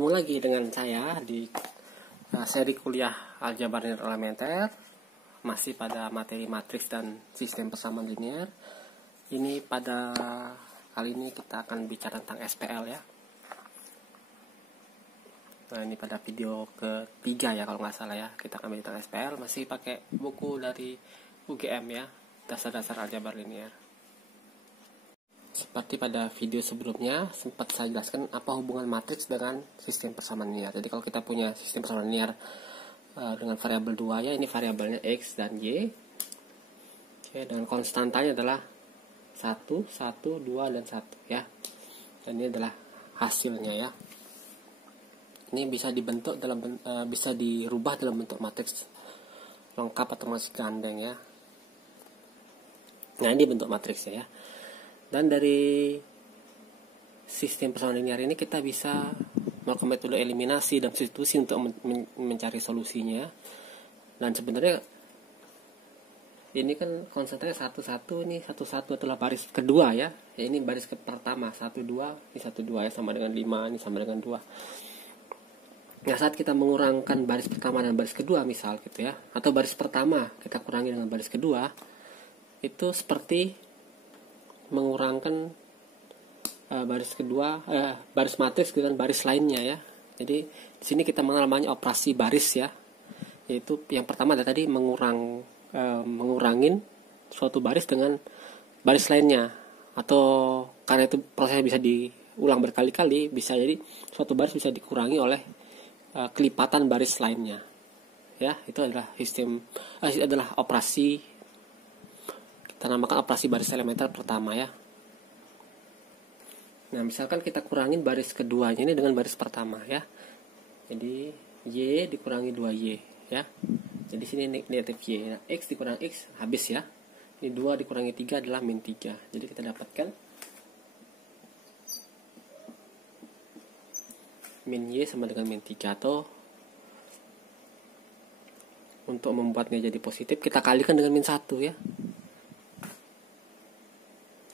Ketemu lagi dengan saya di seri kuliah aljabar linear elementer, masih pada materi matriks dan sistem persamaan linear. Ini pada kali ini kita akan bicara tentang SPL ya. Nah, ini pada video ketiga ya kalau nggak salah ya, kita akan bicara tentang SPL, masih pakai buku dari UGM ya, dasar-dasar aljabar linear. Seperti pada video sebelumnya sempat saya jelaskan apa hubungan matriks dengan sistem persamaan linear. Jadi kalau kita punya sistem persamaan linear dengan variabel 2 ya, ini variabelnya X dan Y. Oke, dengan konstantanya adalah 1, 1, 2, dan 1 ya. Dan ini adalah hasilnya ya. Ini bisa dibentuk bisa dirubah dalam bentuk matriks lengkap atau matriks gandeng ya. Nah, ini bentuk matriksnya ya. Dan dari sistem persamaan linear ini kita bisa melakukan metode eliminasi dan substitusi untuk mencari solusinya. Dan sebenarnya ini kan konstantanya 1, 1, ini 1, 1 adalah baris kedua ya. Ini baris pertama, 1, 2, ini 1, 2 ya, sama dengan 5, ini sama dengan 2. Nah, saat kita mengurangkan baris pertama dan baris kedua misal gitu ya, atau baris pertama kita kurangi dengan baris kedua, itu seperti mengurangkan baris kedua, baris matriks dengan baris lainnya ya. Jadi di sini kita mengenal namanya operasi baris ya. Yaitu yang pertama tadi mengurangin suatu baris dengan baris lainnya, atau karena itu prosesnya bisa diulang berkali-kali, bisa jadi suatu baris bisa dikurangi oleh kelipatan baris lainnya. Ya, itu adalah adalah operasi, kita namakan operasi baris elementer pertama ya. Nah, misalkan kita kurangin baris keduanya ini dengan baris pertama ya. Jadi Y dikurangi 2Y ya. Jadi sini negatif Y. Nah, X dikurangi X habis ya. Ini 2 dikurangi 3 adalah min 3. Jadi kita dapatkan min Y sama dengan min 3, atau untuk membuatnya jadi positif kita kalikan dengan min 1 ya.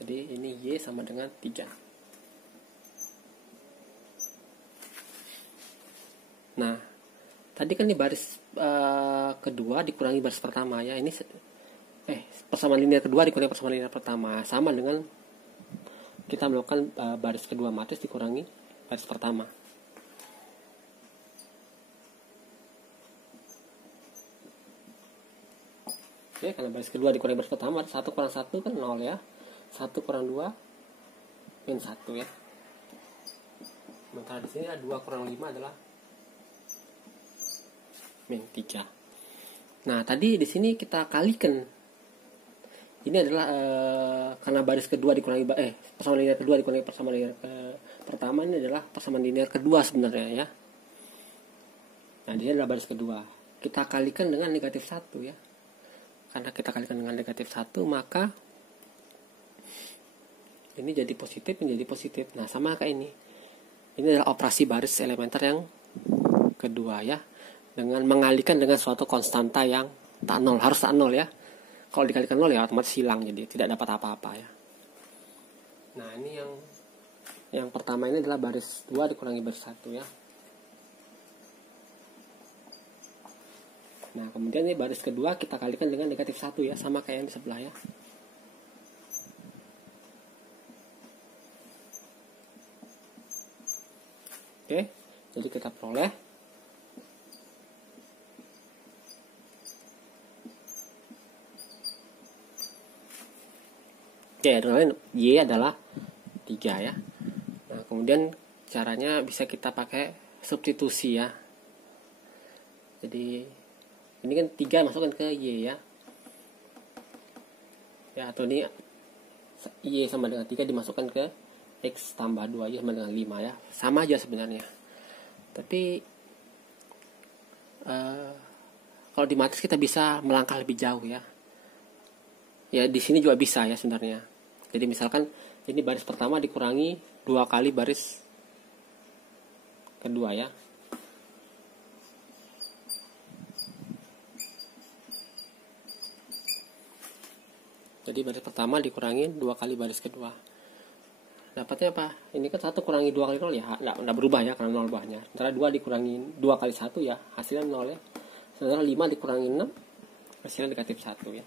Jadi ini Y sama dengan 3. Nah, tadi kan di baris kedua dikurangi baris pertama ya. Ini persamaan linear kedua dikurangi persamaan linear pertama, sama dengan kita melakukan baris kedua matriks dikurangi baris pertama. Oke, karena baris kedua dikurangi baris pertama, 1 kurang 1 kan 0 ya. 1 kurang 2 min 1 ya. Sementara di sini 2 kurang 5 adalah min 3. Nah, tadi di sini kita kalikan. Ini adalah karena baris kedua dikurangi persamaan linear kedua dikurangi persamaan linear pertama, ini adalah persamaan linear kedua sebenarnya ya. Nah, ini adalah baris kedua. Kita kalikan dengan negatif 1 ya. Karena kita kalikan dengan negatif 1, maka ini jadi positif, menjadi positif. Nah, sama kayak ini. Ini adalah operasi baris elementer yang kedua ya. Dengan mengalihkan dengan suatu konstanta yang tak nol, harus tak nol ya. Kalau dikalikan nol ya otomatis hilang, jadi tidak dapat apa-apa ya. Nah, ini yang pertama ini adalah baris 2 dikurangi baris 1 ya. Nah, kemudian ini baris kedua kita kalikan dengan negatif 1 ya, sama kayak yang di sebelah ya. Oke, jadi kita peroleh dengan Y adalah 3 ya. Nah, kemudian caranya bisa kita pakai substitusi ya. Jadi ini kan 3 masukkan ke Y ya. Ya, atau ini Y sama dengan 3 dimasukkan ke X tambah 2Y sama dengan 5 ya. Sama aja sebenarnya. Tapi kalau di matriks kita bisa melangkah lebih jauh ya. Ya, di sini juga bisa ya sebenarnya. Jadi misalkan ini baris pertama dikurangi 2 kali baris kedua ya. Jadi baris pertama dikurangi 2 kali baris kedua. dapatnya apa? Ini kan 1 kurangi 2 kali 0 ya, nggak berubah ya karena 0 bawahnya. Sementara 2 dikurangi 2 kali 1 ya, hasilnya 0 ya. Sementara 5 dikurangi 6, hasilnya negatif 1 ya.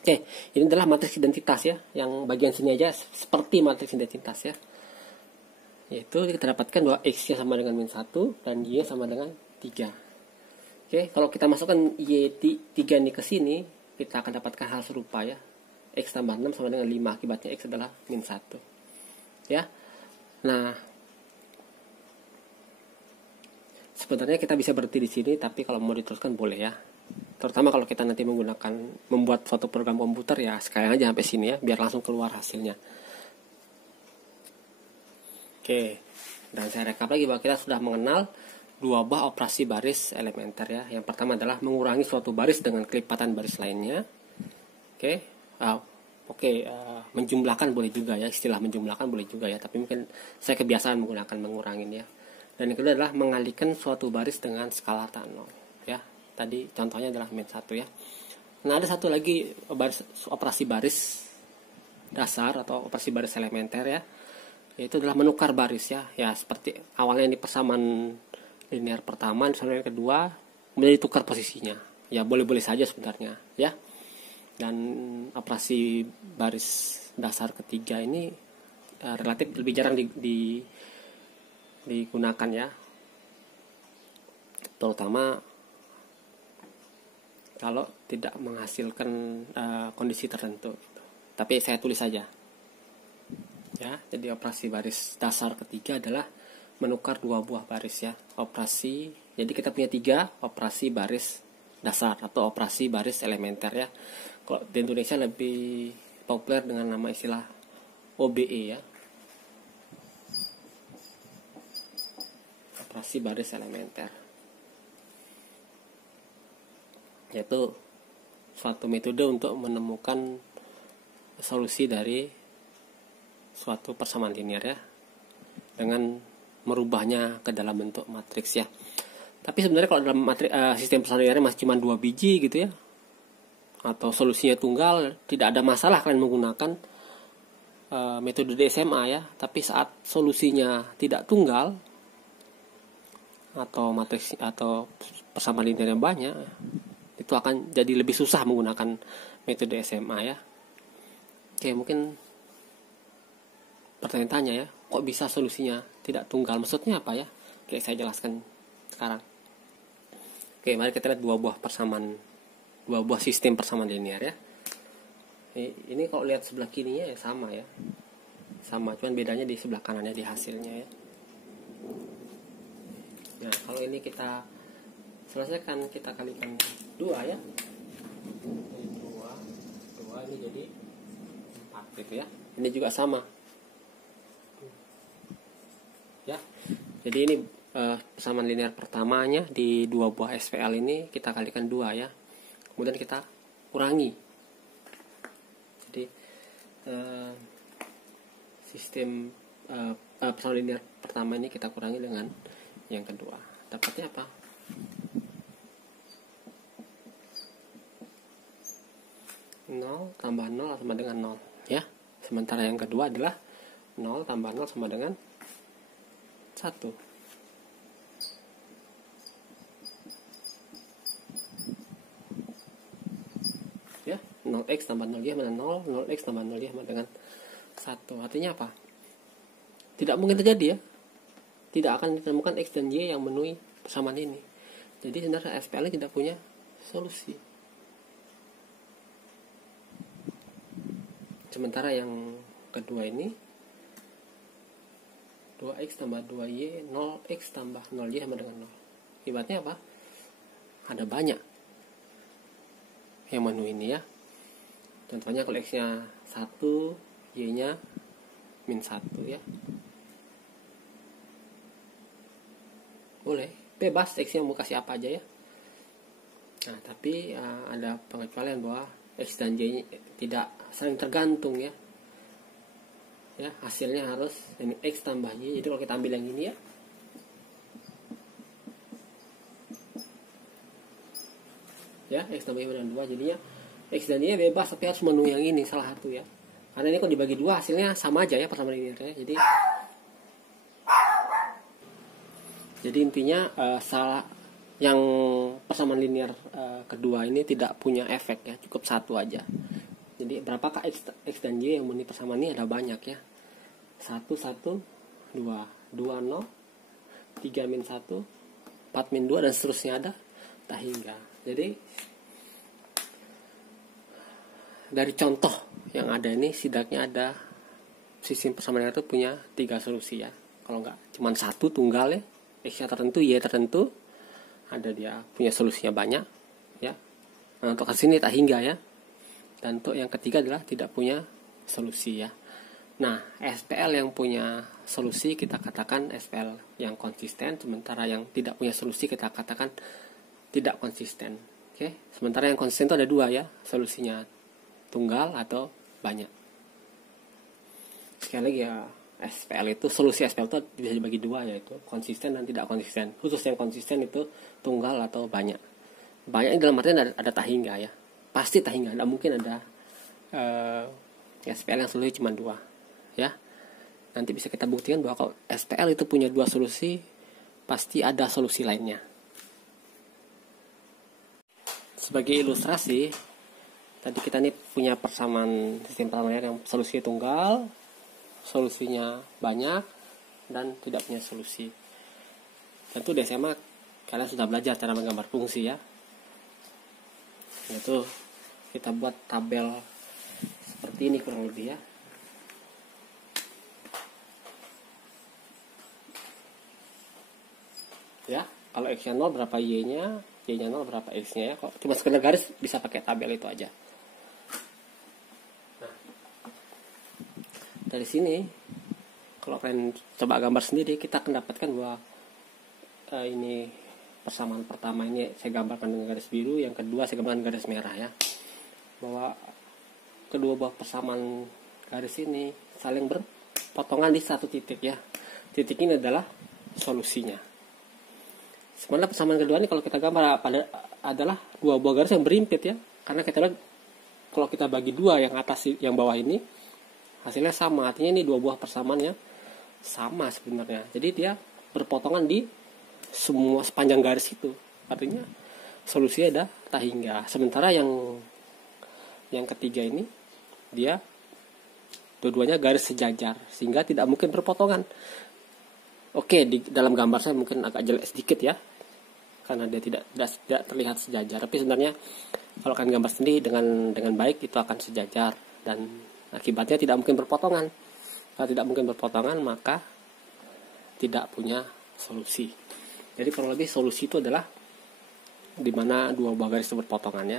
Oke, ini adalah matriks identitas ya, yang bagian sini aja seperti matriks identitas ya. Yaitu kita dapatkan bahwa X-nya sama dengan min 1 dan Y sama dengan 3. Oke, kalau kita masukkan Y3 ini ke sini, kita akan dapatkan hal serupa ya. X tambah 6 sama dengan 5, akibatnya X adalah min 1. Ya. Nah, sebenarnya kita bisa berhenti di sini, tapi kalau mau diteruskan boleh ya. Terutama kalau kita nanti membuat suatu program komputer ya, sekalian aja sampai sini ya, biar langsung keluar hasilnya. Oke, dan saya rekap lagi bahwa kita sudah mengenal 2 buah operasi baris elementer ya. Yang pertama adalah mengurangi suatu baris dengan kelipatan baris lainnya. Menjumlahkan boleh juga ya, istilah menjumlahkan boleh juga ya, tapi mungkin saya kebiasaan menggunakan mengurangin ya. Dan yang kedua adalah mengalihkan suatu baris dengan skala tak 0 ya. Tadi contohnya adalah min 1 ya. Nah, ada satu lagi operasi baris dasar atau operasi baris elementer ya, yaitu adalah menukar baris ya. Ya, seperti awalnya di persamaan linear pertama, yang kedua kemudian ditukar posisinya. Ya, boleh-boleh saja sebenarnya ya. Dan operasi baris dasar ketiga ini relatif lebih jarang digunakan ya. Terutama kalau tidak menghasilkan kondisi tertentu. Tapi saya tulis saja. Ya, jadi operasi baris dasar ketiga adalah menukar 2 buah baris ya. Operasi, jadi kita punya 3 operasi baris dasar atau operasi baris elementer ya. Kalau di Indonesia lebih populer dengan nama istilah OBE ya. Operasi baris elementer. Yaitu suatu metode untuk menemukan solusi dari suatu persamaan linear ya, dengan merubahnya ke dalam bentuk matriks ya. Tapi sebenarnya kalau dalam sistem persamaan linear masih cuma 2 biji gitu ya, atau solusinya tunggal, tidak ada masalah kalian menggunakan metode DSMA ya. Tapi saat solusinya tidak tunggal atau matriks atau persamaan linear yang banyak, itu akan jadi lebih susah menggunakan metode SMA ya. Oke, mungkin pertanyaannya ya, kok bisa solusinya tidak tunggal? Maksudnya apa ya? Oke, saya jelaskan sekarang. Oke, mari kita lihat 2 buah sistem persamaan linear ya. Ini kalau lihat sebelah kirinya ya sama ya. Sama, cuman bedanya di sebelah kanannya di hasilnya ya. Nah, kalau ini kita selesaikan, kita kalikan 2 ya. 2 ini jadi 4 gitu ya. Ini juga sama. Ya. Jadi ini persamaan linear pertamanya di 2 buah SPL ini kita kalikan 2 ya. Kemudian kita kurangi. Jadi sistem persamaan linear pertama ini kita kurangi dengan yang kedua. Dapatnya apa? Nol tambah 0 sama dengan 0 ya. Sementara yang kedua adalah 0 tambah 0 sama dengan 1. Ya, 0x tambah 0y sama dengan 0, 0x tambah 0y sama dengan 1. Artinya apa? Tidak mungkin terjadi ya. Tidak akan ditemukan x dan y yang memenuhi persamaan ini. Jadi sebenarnya SPL ini tidak punya solusi. Sementara yang kedua ini 2x tambah 2y, 0x tambah 0y sama dengan 0. Ibaratnya apa? Ada banyak yang memenuhi ini ya. Contohnya kalau x-nya 1, y-nya min 1 ya. Boleh, bebas x-nya mau kasih apa aja ya. Nah, tapi ada pengecualian bahwa x dan y tidak saling tergantung ya. Ya, hasilnya harus ini x tambah y. Jadi kalau kita ambil yang ini ya, ya, X tambah Y sama dengan 2. Jadinya X dan Y bebas, tapi harus memenuhi yang ini salah satu ya. Karena ini kalau dibagi 2 hasilnya sama aja ya persamaan linearnya. Jadi intinya salah yang persamaan linear kedua ini tidak punya efek ya, cukup satu aja. Jadi berapakah X dan Y yang memenuhi persamaan ini? Ada banyak ya. 1, 1, 2, 2, 0, 3, min 1, 4, min 2, dan seterusnya ada tak hingga. Jadi dari contoh yang ada ini setidaknya ada sistem persamaan linear itu punya 3 solusi ya. Kalau enggak cuma satu tunggal ya, X-nya tertentu, Y tertentu, ada dia punya solusinya banyak ya. Nah, untuk kasus ini tak hingga ya. Dan untuk yang ketiga adalah tidak punya solusi ya. Nah, SPL yang punya solusi kita katakan SPL yang konsisten, sementara yang tidak punya solusi kita katakan tidak konsisten. Oke, sementara yang konsisten itu ada 2 ya, solusinya tunggal atau banyak. Sekali lagi ya, SPL itu, solusi SPL itu bisa dibagi 2, yaitu konsisten dan tidak konsisten. Khusus yang konsisten itu tunggal atau banyak. Banyak ini dalam artian ada tak hingga ya, pasti tak hingga, tidak mungkin ada SPL yang solusi cuma 2 ya. Nanti bisa kita buktikan bahwa kalau SPL itu punya 2 solusi, pasti ada solusi lainnya. Sebagai ilustrasi, tadi kita nih punya persamaan sistem persamaan linear yang solusinya tunggal, solusinya banyak, dan tidak punya solusi. Tentu di SMA kalian sudah belajar cara menggambar fungsi ya. Yaitu kita buat tabel seperti ini kurang lebih ya. Ya, kalau X-nya 0 berapa Y-nya, Y-nya 0 berapa X-nya ya. Kalau cuma sekedar garis bisa pakai tabel itu aja. Nah, dari sini kalau kalian coba gambar sendiri, kita akan dapatkan bahwa ini persamaan pertama ini saya gambarkan dengan garis biru, yang kedua saya gambarkan garis merah ya. Bahwa kedua buah persamaan garis ini saling berpotongan di satu titik ya. Titik ini adalah solusinya. Sementara persamaan kedua ini kalau kita gambar adalah 2 buah garis yang berimpit ya. Karena kita lihat kalau kita bagi 2, yang atas yang bawah ini hasilnya sama. Artinya ini 2 buah persamaan yang sama sebenarnya. Jadi dia berpotongan di semua sepanjang garis itu. Artinya solusinya ada tak hingga. Sementara yang ketiga ini dia dua-duanya garis sejajar sehingga tidak mungkin berpotongan. Oke, di dalam gambar saya mungkin agak jelek sedikit ya, karena dia tidak terlihat sejajar. Tapi sebenarnya kalau kalian gambar sendiri dengan baik itu akan sejajar dan akibatnya tidak mungkin berpotongan. Kalau tidak mungkin berpotongan maka tidak punya solusi. Jadi kurang lebih solusi itu adalah di mana 2 buah garis itu berpotongan ya.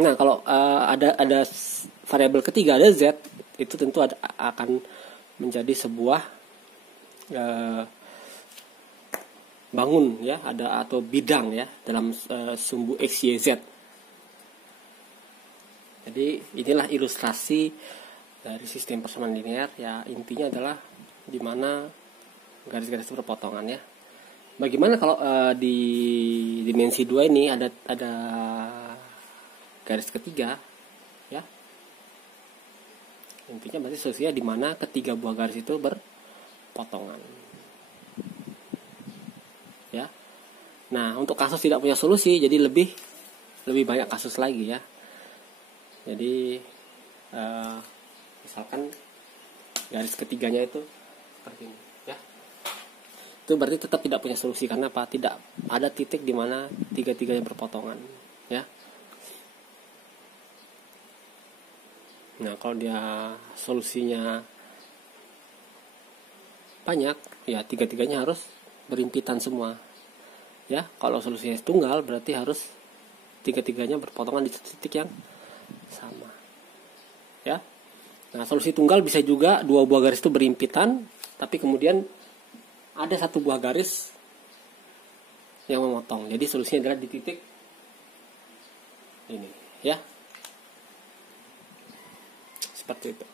Nah, kalau ada variabel ketiga, ada Z, itu tentu akan menjadi sebuah bangun ya, ada atau bidang ya dalam sumbu X, Y, Z. Jadi inilah ilustrasi dari sistem persamaan linear ya. Intinya adalah di mana garis-garis itu berpotongan ya. Bagaimana kalau di dimensi 2 ini ada garis ketiga ya. Intinya berarti solusinya di mana ketiga buah garis itu berpotongan. Ya. Nah, untuk kasus tidak punya solusi jadi lebih banyak kasus lagi ya. Jadi misalkan garis ketiganya itu seperti ini ya. Itu berarti tetap tidak punya solusi karena apa? Tidak ada titik di mana tiga-tiganya berpotongan ya. Nah, kalau dia solusinya banyak, ya tiga-tiganya harus berimpitan semua. Ya, kalau solusinya tunggal berarti harus tiga-tiganya berpotongan di titik yang sama. Ya. Nah, solusi tunggal bisa juga 2 buah garis itu berimpitan, tapi kemudian ada 1 buah garis yang memotong. Jadi solusinya adalah di titik ini, ya. Seperti itu.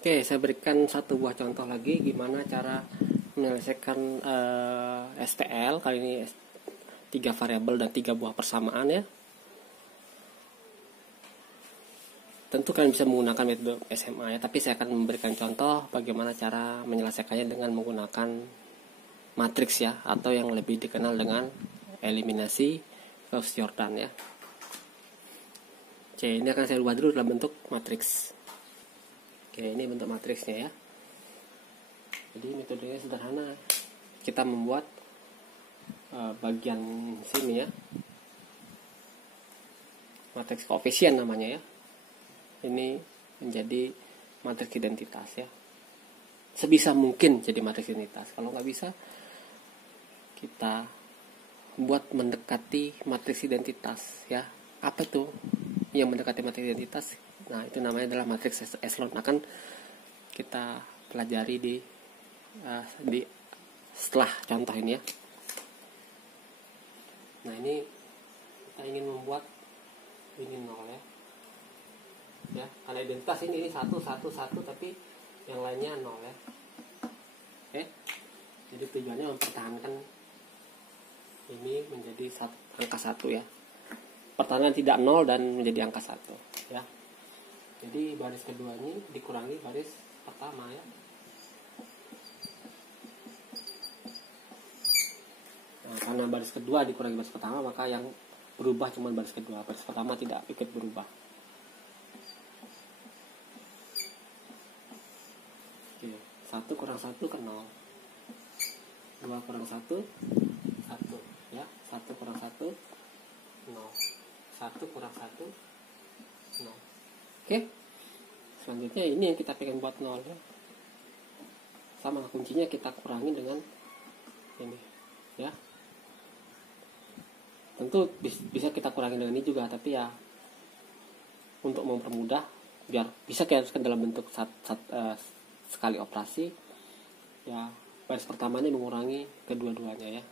Oke, saya berikan 1 buah contoh lagi gimana cara menyelesaikan STL. Kali ini 3 variabel dan 3 buah persamaan ya. Tentu kalian bisa menggunakan metode SMA ya, tapi saya akan memberikan contoh bagaimana cara menyelesaikannya dengan menggunakan matriks ya, atau yang lebih dikenal dengan eliminasi Gauss-Jordan ya. Oke, ini akan saya ubah dulu dalam bentuk matriks. Oke, ini bentuk matriksnya ya. Jadi metodenya sederhana. Kita membuat bagian sini ya, matriks koefisien namanya ya. Ini menjadi matriks identitas ya. Sebisa mungkin jadi matriks identitas. Kalau nggak bisa, kita buat mendekati matriks identitas ya. Apa itu yang mendekati matriks identitas? Nah, itu namanya adalah matriks echelon. Akan kita pelajari di setelah contoh ini ya. Nah, ini kita ingin membuat ini 0 ya. Ya, karena identitas ini 1 1 1 tapi yang lainnya 0 ya. Oke. Jadi tujuannya mempertahankan ini menjadi angka 1 ya. Pertahanan tidak 0 dan menjadi angka 1 ya. Jadi baris kedua ini dikurangi baris pertama ya. Nah, karena baris kedua dikurangi baris pertama, maka yang berubah cuma baris kedua. Baris pertama tidak ikut berubah. Oke, 1 kurang 1 kan 0. 2 kurang 1 1 ya. 1 kurang 1 0. 1 kurang 1 0. Oke. Selanjutnya ini yang kita pengen buat 0 ya. Sama kuncinya kita kurangi dengan ini ya. Tentu bisa kita kurangi dengan ini juga, tapi ya untuk mempermudah biar bisa kita tuliskan dalam bentuk sekali operasi ya. Baris pertama ini mengurangi kedua-duanya ya.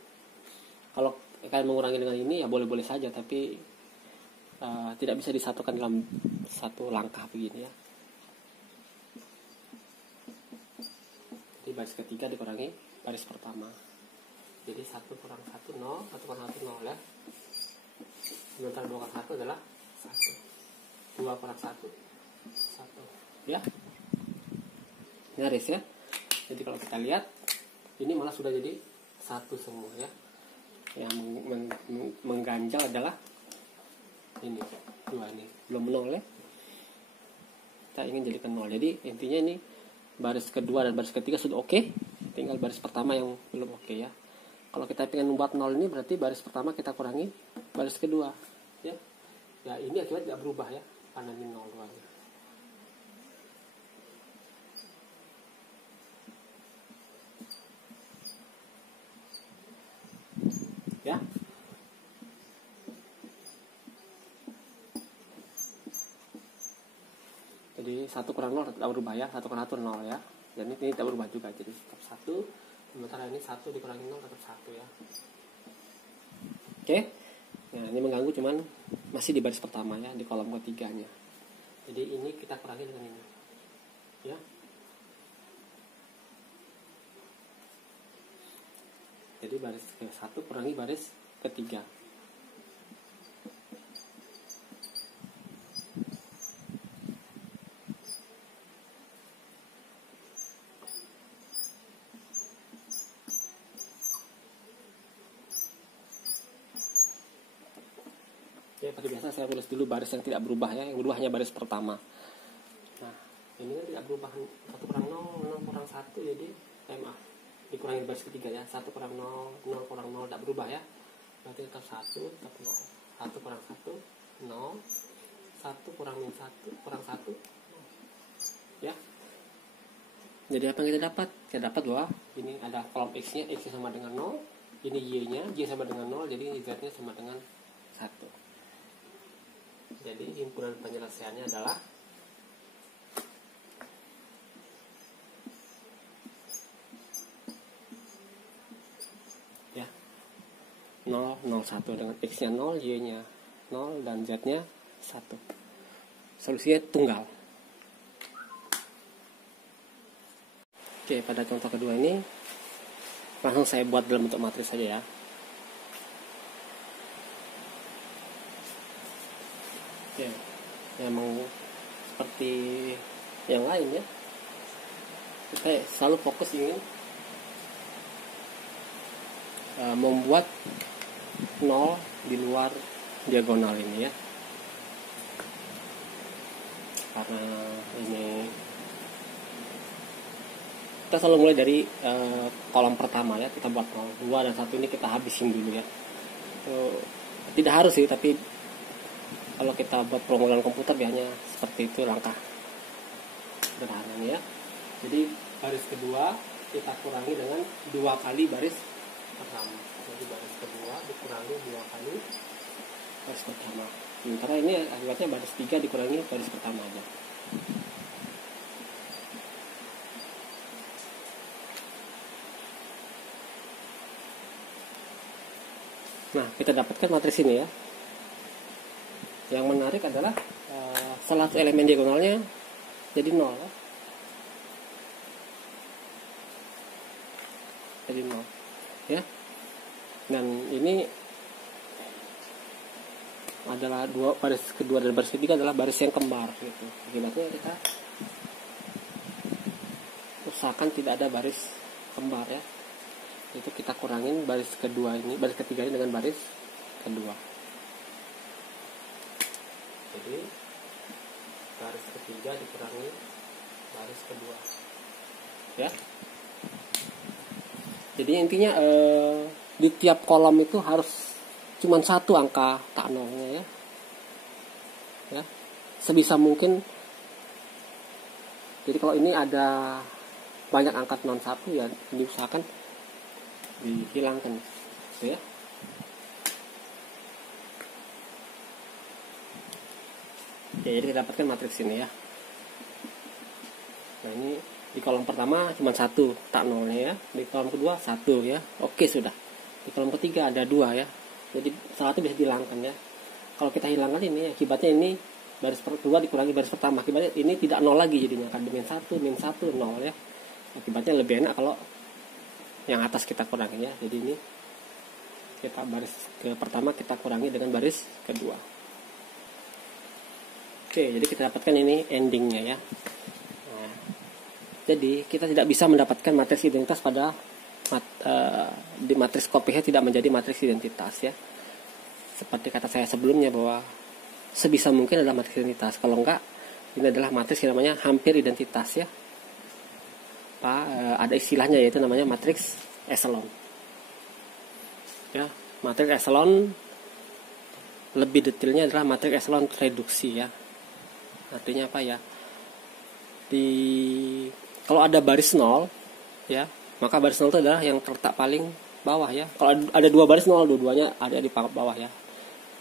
Kalau kalian mengurangi dengan ini ya boleh-boleh saja, tapi tidak bisa disatukan dalam satu langkah begini ya. Jadi baris ketiga dikurangi baris pertama. Jadi 1 kurang 1 0, 1 kurang 1 0 ya. Sementara 2 kurang 1 adalah 1. 2 kurang 1 1 ya. Nyaris ya. Jadi kalau kita lihat ini malah sudah jadi 1 semua ya. Yang mengganjal adalah ini 2 ini belum 0 ya. Kita ingin jadikan 0. Jadi intinya ini baris kedua dan baris ketiga sudah oke. Tinggal baris pertama yang belum oke ya. Kalau kita ingin membuat 0 ini berarti baris pertama kita kurangi baris kedua ya. Ya ini akibat tidak berubah ya, karena ini 0 2-nya. Ya. Jadi 1 kurang 0 tidak berubah ya, 1 kurang 1 0 ya. Dan ini tidak berubah juga, jadi tetap 1. Sementara ini 1 dikurangi 0 tetap 1 ya. Oke. Nah, ini mengganggu cuman masih di baris pertama ya, di kolom ketiganya. Jadi ini kita kurangi dengan ini. Ya. Jadi baris ke-1 kurangi baris ketiga. Ya, seperti biasa saya tulis dulu baris yang tidak berubah ya, yang berubah hanya baris pertama. Nah, ini kan tidak berubah, 1 kurang 0, 0 kurang 1, jadi dikurangi baris ketiga ya. 1 kurang 0, 0 kurang 0 tidak berubah ya. Berarti tetap 1, tetap 0. 1 kurang 1, 0. 1 kurang min 1, kurang 1, 0. Ya. Jadi apa yang kita dapat? Kita dapat bahwa ini ada kolom X-nya, X-nya sama dengan 0. Ini Y-nya, Y sama dengan 0, jadi Z-nya sama dengan 1. Jadi himpunan penyelesaiannya adalah ya 0, 0, 1 dengan X-nya 0, Y-nya 0, dan Z-nya 1. Solusinya tunggal. Oke, pada contoh kedua ini langsung saya buat dalam bentuk matriks saja ya. Ya, memang seperti yang lain ya, kita selalu fokus ingin membuat nol di luar diagonal ini ya, karena ini kita selalu mulai dari kolom pertama ya, kita buat 0, 2 dan 1 ini kita habisin dulu ya. Tidak harus sih, tapi kalau kita buat pemrograman komputer biasanya seperti itu langkah sederhananya ya. Jadi baris kedua kita kurangi dengan 2 kali baris pertama. Jadi baris kedua dikurangi 2 kali baris pertama. Sementara ini akibatnya baris 3 dikurangi baris pertama aja. Nah, kita dapatkan matriks ini ya. Yang menarik adalah salah satu elemen diagonalnya jadi 0 ya. Jadi 0 ya. Dan ini adalah baris kedua dan baris ketiga adalah baris yang kembar gitu. Akibatnya kita usahakan tidak ada baris kembar ya. Itu kita kurangin baris kedua ini, baris ketiga ini dengan baris kedua. Jadi baris ketiga dikurangi baris kedua ya. Jadi intinya di tiap kolom itu harus cuma satu angka tak nolnya ya, sebisa mungkin. Jadi kalau ini ada banyak angka non satu ya diusahakan dihilangkan gitu ya. Jadi kita dapatkan matriks ini ya. Nah ini di kolom pertama cuma 1 tak nolnya ya, di kolom kedua 1 ya, oke sudah. Di kolom ketiga ada 2 ya, jadi 1 bisa dihilangkan ya. Kalau kita hilangkan ini akibatnya ini baris kedua dikurangi baris pertama, akibatnya ini tidak 0 lagi jadinya kan, min 1 0 ya. Akibatnya lebih enak kalau yang atas kita kurangi ya. Jadi ini kita baris ke pertama kita kurangi dengan baris kedua. Oke, jadi kita dapatkan ini endingnya ya. Nah, jadi kita tidak bisa mendapatkan matriks identitas pada di matriks Koppehe tidak menjadi matriks identitas ya. Seperti kata saya sebelumnya bahwa sebisa mungkin adalah matriks identitas. Kalau enggak, ini adalah matriks yang namanya hampir identitas ya. Ada istilahnya yaitu namanya matriks eselon. Ya, matriks eselon lebih detailnya adalah matriks eselon reduksi ya. Artinya apa ya? Kalau ada baris 0 ya, maka baris 0 itu adalah yang terletak paling bawah ya. Kalau ada 2 baris 0, dua-duanya ada di bawah ya.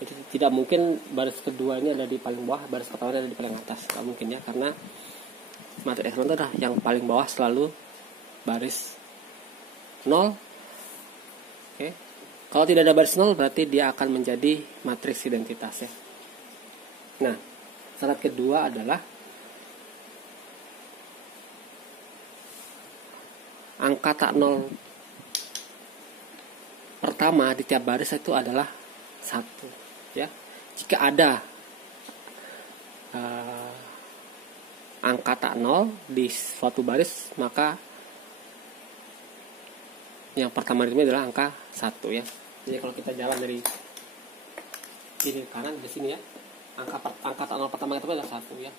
Jadi tidak mungkin baris kedua ini ada di paling bawah, baris pertama ada di paling atas. Tidak mungkin ya, karena matriks eselon itu adalah yang paling bawah selalu baris 0. Oke. Kalau tidak ada baris 0 berarti dia akan menjadi matriks identitas ya. Nah, syarat kedua adalah angka tak 0 pertama di tiap baris itu adalah 1 ya. Jika ada angka tak 0 di suatu baris, maka yang pertama ini adalah angka 1 ya. Jadi kalau kita jalan dari kiri ke kanan di sini ya, angka tak 0 pertama itu adalah 1 ya.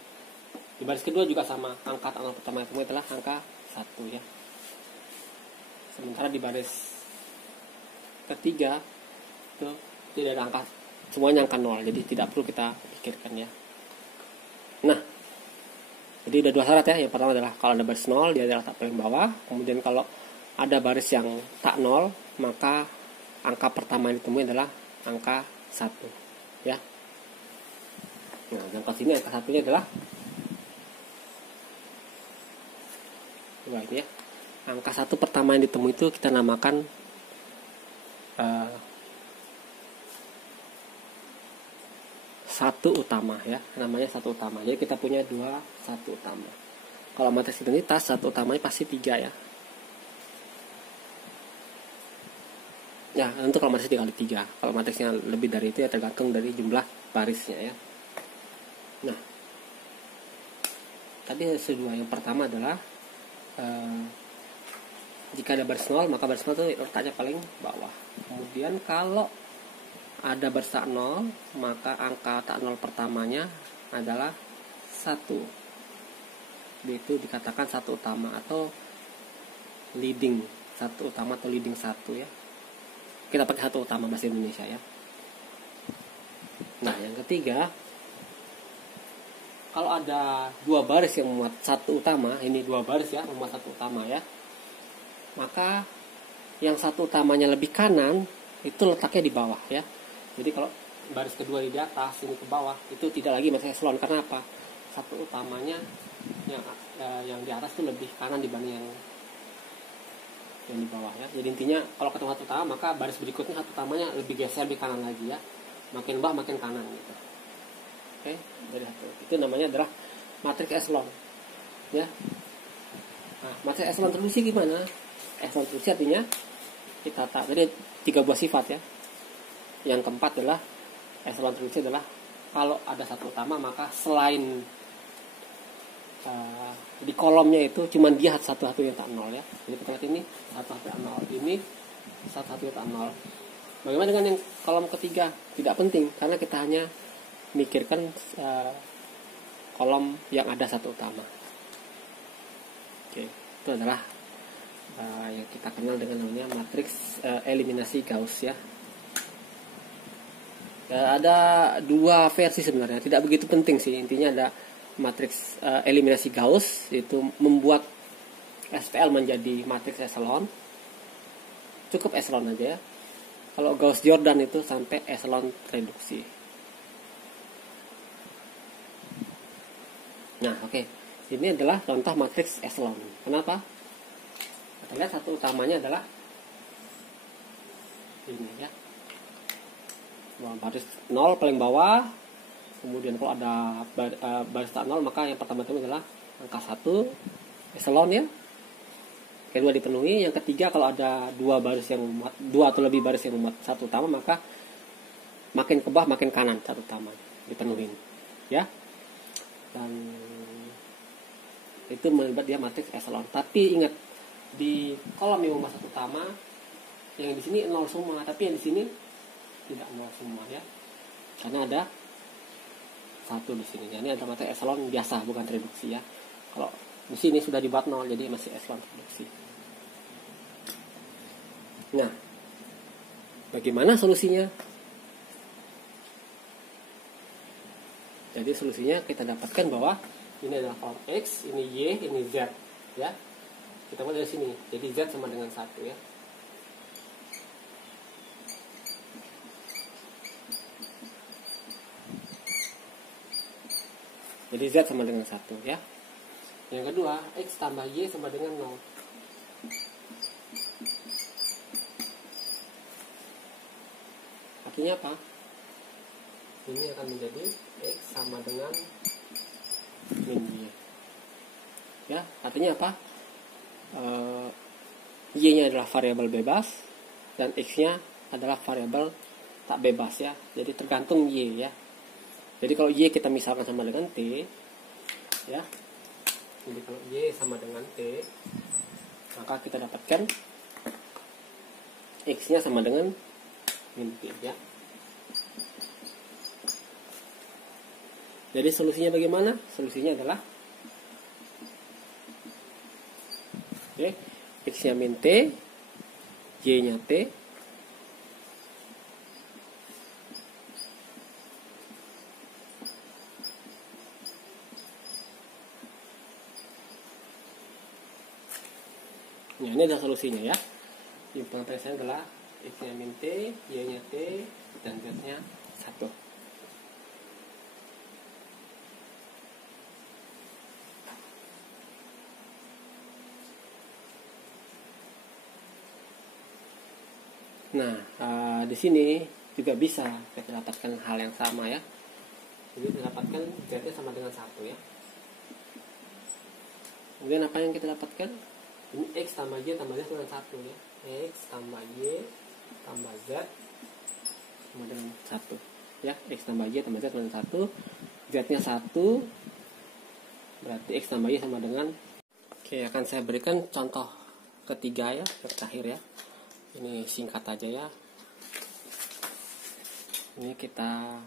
Di baris kedua juga sama, angka tak 0 pertama itu adalah angka 1 ya. Sementara di baris ketiga itu tidak ada angka, semuanya angka 0, jadi tidak perlu kita pikirkan ya. Nah, jadi ada 2 syarat ya. Yang pertama adalah kalau ada baris 0 dia adalah tak paling bawah. Kemudian kalau ada baris yang tak 0, maka angka pertama yang ditemui adalah angka 1 ya. Nah, contoh sini angka 1-nya adalah 2 ini ya. Angka 1 pertama yang ditemui itu kita namakan satu utama ya, namanya satu utama. Jadi kita punya 2 satu utama. Kalau matriks identitas satu utamanya pasti 3 ya. Ya, untuk kalau matriks dikali 3. Kalau matriksnya lebih dari itu ya tergantung dari jumlah barisnya ya. Nah, tadi kedua yang pertama adalah jika ada baris 0 maka baris 0 itu letaknya paling bawah. Kemudian kalau ada baris tak 0 maka angka tak 0 pertamanya adalah 1. Itu dikatakan satu utama atau leading, satu utama atau leading 1 ya. Kita pakai satu utama bahasa Indonesia ya. Nah, yang ketiga, kalau ada dua baris yang memuat satu utama, ini dua baris ya, memuat satu utama ya, maka yang satu utamanya lebih kanan itu letaknya di bawah ya. Jadi kalau baris kedua di atas, ini ke bawah, itu tidak lagi matriks eselon. Karena apa? Satu utamanya yang di atas itu lebih kanan dibanding yang di bawah ya. Jadi intinya kalau ketemu satu utama maka baris berikutnya satu utamanya lebih geser lebih kanan lagi ya. Makin bawah makin kanan gitu. Oke, dari satu. Itu namanya adalah matriks eselon. Ya. Nah, matriks eselon terduksi gimana? Eselon terduksi artinya kita tak. Jadi 3 buah sifat ya. Yang keempat adalah eselon terduksi adalah kalau ada satu utama maka selain di kolomnya itu cuman dia satu-satunya tak 0 ya. Jadi kita lihat ini satu-satunya tak 0, ini satu-satunya tak 0. Bagaimana dengan yang kolom ketiga? Tidak penting karena kita hanya mikirkan kolom yang ada satu utama. Oke, itu adalah yang kita kenal dengan namanya matriks eliminasi Gauss ya. Ada dua versi sebenarnya, tidak begitu penting sih. Intinya ada matriks eliminasi Gauss, itu membuat SPL menjadi matriks eselon. Cukup eselon aja ya. Kalau Gauss Jordan itu sampai eselon reduksi. Nah, oke. Ini adalah contoh matriks eselon. Kenapa? Kita lihat satu utamanya adalah ini ya. Baris 0 paling bawah. Kemudian kalau ada baris tak 0 maka yang pertama itu adalah angka 1 eselon ya. Kedua dipenuhi. Yang ketiga kalau ada dua atau lebih baris yang memuat satu utama maka makin ke bawah makin kanan satu utama dipenuhi ya. Dan itu membuat dia matriks eselon. Tapi ingat di kolom yang memuat satu utama yang di sini 0 semua, tapi yang di sini tidak 0 semua ya. Karena ada satu di sini. Ini ada matriks eselon biasa bukan reduksi ya. Kalau di sini sudah dibuat 0 jadi masih eselon reduksi. Nah, bagaimana solusinya? Jadi solusinya kita dapatkan bahwa ini adalah kolom X, ini Y, ini Z ya. Kita mulai dari sini. Jadi Z sama dengan 1 ya. Jadi Z sama dengan 1 ya. Yang kedua, X tambah Y sama dengan 0. Artinya apa? Ini akan menjadi X sama dengan min Y. Ya, artinya apa? Y-nya adalah variabel bebas dan X-nya adalah variabel tak bebas ya. Jadi tergantung Y ya. Jadi kalau Y kita misalkan sama dengan T ya. Jadi kalau Y sama dengan T maka kita dapatkan X-nya sama dengan min T ya. Jadi solusinya bagaimana? Solusinya adalah X-nya min T, Y-nya T, nah, ini adalah solusinya ya. Yang pengertian adalah X-nya min T, Y-nya T, dan Z-nya 1. Nah, di sini juga bisa kita dapatkan hal yang sama ya. Jadi kita dapatkan Z-nya sama dengan 1 ya. Kemudian apa yang kita dapatkan? Ini X tambah Y tambah Z dengan 1 ya. X tambah Y tambah Z sama dengan 1 ya. X tambah Y tambah Z sama dengan 1, Z nya 1, berarti X tambah Y sama dengan. Oke, akan saya berikan contoh ketiga ya, yang terakhir ya. Ini singkat aja ya. Ini kita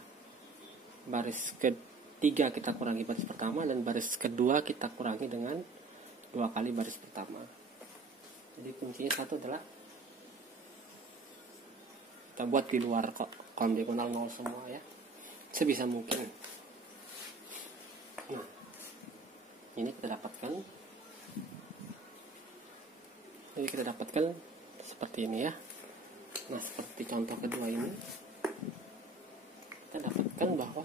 baris ketiga kita kurangi baris pertama, dan baris kedua kita kurangi dengan 2 kali baris pertama. Jadi kuncinya satu adalah kita buat di luar kolom diagonal 0 semua ya, sebisa mungkin. Nah, ini kita dapatkan. Jadi kita dapatkan seperti ini ya. Nah, seperti contoh kedua ini, kita dapatkan bahwa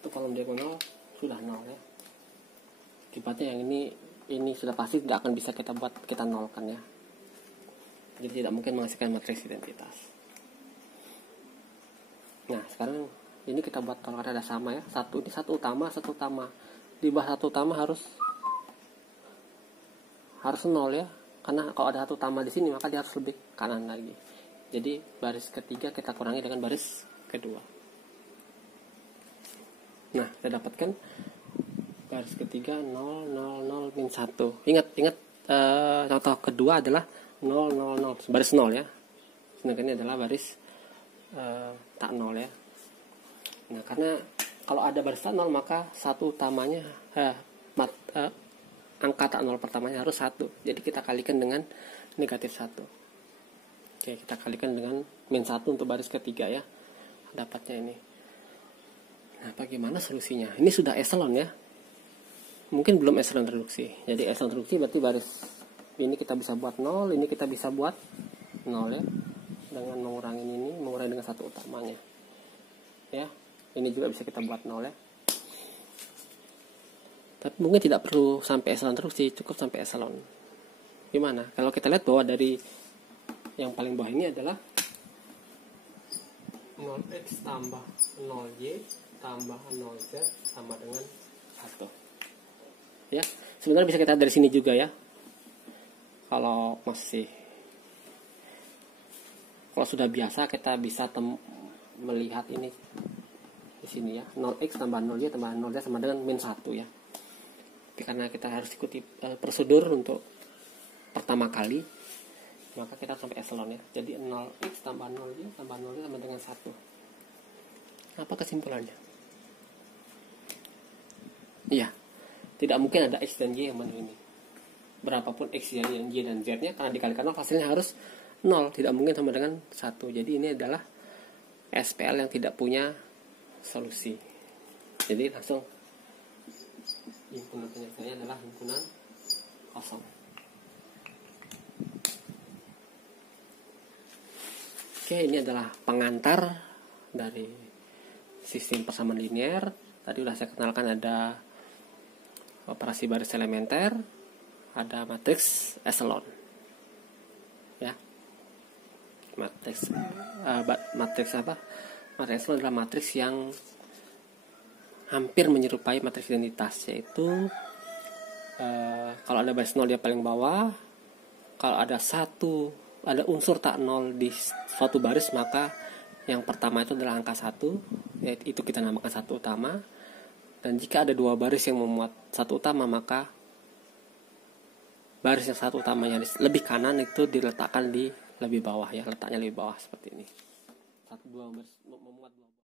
itu kolom diagonal sudah 0 ya. Akibatnya yang ini sudah pasti tidak akan bisa kita nolkan ya. Jadi tidak mungkin menghasilkan matriks identitas. Nah, sekarang ini kita buat kalau ada sama ya. Ini satu utama. Di bawah satu utama harus 0 ya. Karena kalau ada satu utama di sini maka dia harus lebih kanan lagi. Jadi baris ketiga kita kurangi dengan baris kedua. Nah, kita dapatkan baris ketiga 0, 0, 0, min 1. Ingat contoh kedua adalah 0, 0, 0, baris 0 ya. Sedangkan ini adalah baris tak 0 ya. Nah, karena kalau ada baris tak 0 maka satu utamanya angka tak 0 pertamanya harus 1. Jadi kita kalikan dengan negatif 1. Oke, kita kalikan dengan min 1 untuk baris ketiga ya. Dapatnya ini. Nah, bagaimana solusinya? Ini sudah echelon ya. Mungkin belum echelon reduksi. Jadi echelon reduksi berarti baris ini kita bisa buat 0, ini kita bisa buat 0 ya. Dengan mengurangi dengan satu utamanya. Ya. Ini juga bisa kita buat 0 ya. Tapi mungkin tidak perlu sampai echelon reduksi, cukup sampai echelon. Gimana? Kalau kita lihat bahwa dari yang paling bawah ini adalah 0x tambah 0y tambah 0z sama dengan 1. Ya, sebenarnya bisa kita dari sini juga ya. Kalau sudah biasa kita bisa melihat ini di sini ya. 0x tambah 0y tambah 0z sama dengan min 1 ya. Tapi karena kita harus ikuti prosedur untuk pertama kali, maka kita sampai echelon ya. Jadi 0x tambah 0y tambah 0z sama dengan 1. Apa kesimpulannya? Iya, tidak mungkin ada x dan y yang mana ini. Berapapun x y dan z nya, karena dikalikan 0 hasilnya harus 0. Tidak mungkin sama dengan 1. Jadi ini adalah SPL yang tidak punya solusi. Jadi langsung himpunan penyelesaiannya adalah himpunan kosong. Oke, ini adalah pengantar dari sistem persamaan linear. Tadi sudah saya kenalkan ada operasi baris elementer, ada matriks echelon. Ya. Matriks apa? Matriks echelon adalah matriks yang hampir menyerupai matriks identitas, yaitu kalau ada baris 0 dia paling bawah, kalau ada unsur tak 0 di suatu baris maka yang pertama itu adalah angka 1, yaitu itu kita namakan satu utama. Dan jika ada dua baris yang memuat satu utama, maka baris yang satu utamanya lebih kanan itu diletakkan di lebih bawah ya, letaknya lebih bawah seperti ini. Dua baris memuat dua